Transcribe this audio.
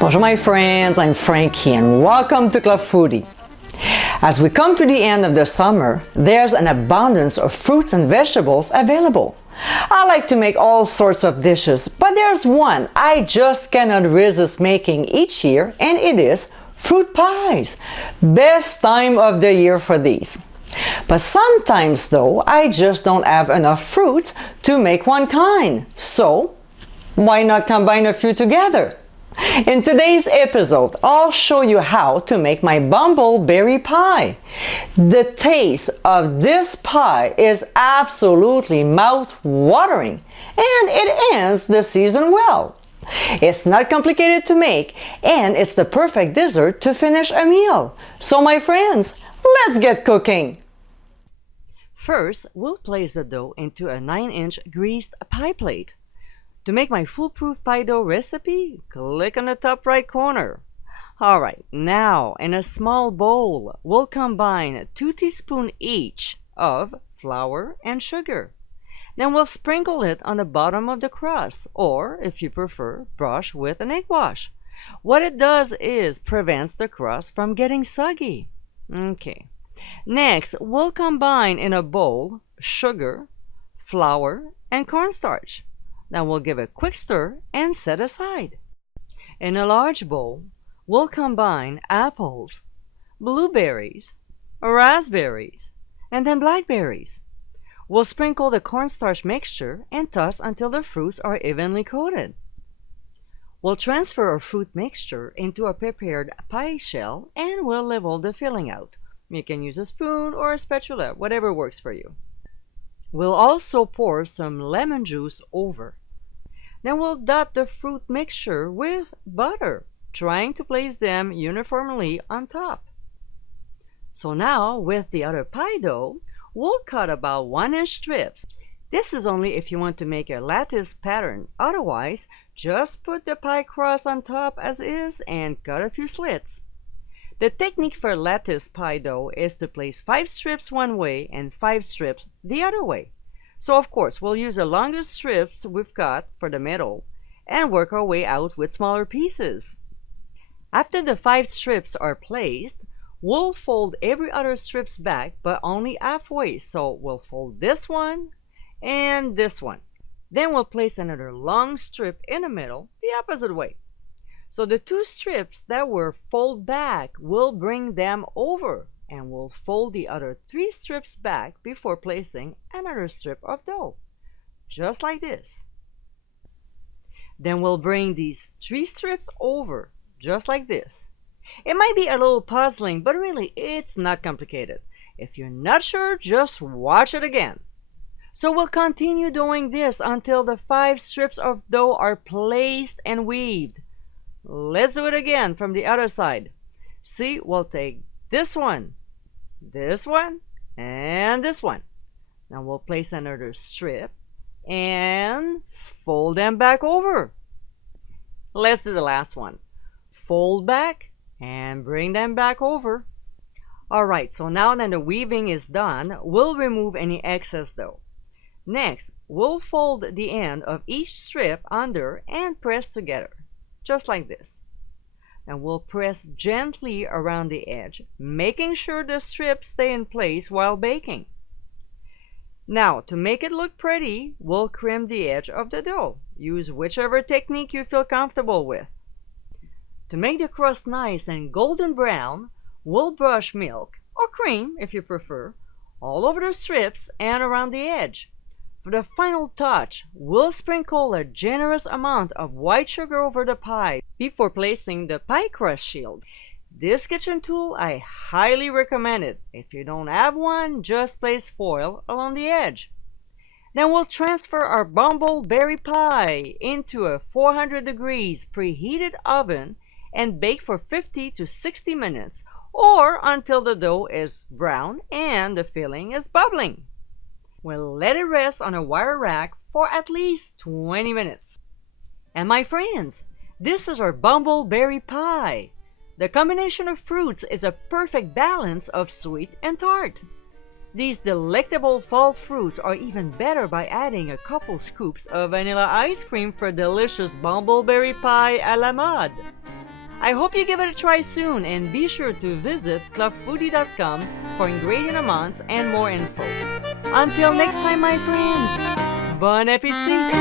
Bonjour my friends, I'm Frankie and welcome to Club Foodie. As we come to the end of the summer, there's an abundance of fruits and vegetables available. I like to make all sorts of dishes, but there's one I just cannot resist making each year, and it is fruit pies. Best time of the year for these. But sometimes though, I just don't have enough fruits to make one kind. So, why not combine a few together? In today's episode, I'll show you how to make my Bumbleberry Pie. The taste of this pie is absolutely mouth-watering, and it ends the season well. It's not complicated to make, and it's the perfect dessert to finish a meal. So my friends, let's get cooking! First, we'll place the dough into a 9-inch greased pie plate. To make my foolproof pie dough recipe, click on the top right corner. Alright, now in a small bowl, we'll combine 2 teaspoons each of flour and sugar. Then we'll sprinkle it on the bottom of the crust, or if you prefer, brush with an egg wash. What it does is prevents the crust from getting soggy. Okay. Next, we'll combine in a bowl sugar, flour, and cornstarch. Now we'll give a quick stir and set aside. In a large bowl, we'll combine apples, blueberries, raspberries, and then blackberries. We'll sprinkle the cornstarch mixture and toss until the fruits are evenly coated. We'll transfer our fruit mixture into a prepared pie shell and we'll level the filling out. You can use a spoon or a spatula, whatever works for you. We'll also pour some lemon juice over. Then we'll dot the fruit mixture with butter, trying to place them uniformly on top. So now, with the other pie dough, we'll cut about 1-inch strips. This is only if you want to make a lattice pattern. Otherwise, just put the pie crust on top as is and cut a few slits. The technique for lattice pie dough is to place 5 strips one way and 5 strips the other way. So of course, we'll use the longest strips we've got for the middle and work our way out with smaller pieces. After the 5 strips are placed, we'll fold every other strips back, but only halfway. So we'll fold this one and this one. Then we'll place another long strip in the middle, the opposite way. So the 2 strips that were folded back, we'll bring them over and we'll fold the other 3 strips back before placing another strip of dough, just like this. Then we'll bring these 3 strips over, just like this. It might be a little puzzling, but really it's not complicated. If you're not sure, just watch it again. So we'll continue doing this until the 5 strips of dough are placed and weaved. Let's do it again from the other side. See, we'll take this one, and this one. Now we'll place another strip and fold them back over. Let's do the last one. Fold back and bring them back over. Alright, so now that the weaving is done, we'll remove any excess dough. Next, we'll fold the end of each strip under and press together, just like this. And we'll press gently around the edge, making sure the strips stay in place while baking. Now, to make it look pretty, we'll crimp the edge of the dough. Use whichever technique you feel comfortable with. To make the crust nice and golden brown, we'll brush milk, or cream if you prefer, all over the strips and around the edge. For the final touch, we'll sprinkle a generous amount of white sugar over the pie before placing the pie crust shield. This kitchen tool, I highly recommend it. If you don't have one, just place foil along the edge. Then we'll transfer our Bumbleberry Pie into a 400 degrees preheated oven and bake for 50 to 60 minutes or until the dough is brown and the filling is bubbling. We'll let it rest on a wire rack for at least 20 minutes. And my friends, this is our Bumbleberry Pie. The combination of fruits is a perfect balance of sweet and tart. These delectable fall fruits are even better by adding a couple scoops of vanilla ice cream for delicious Bumbleberry Pie à la mode. I hope you give it a try soon, and be sure to visit clubfoodie.com for ingredient amounts and more info. Until next time, my friends, bon appétit!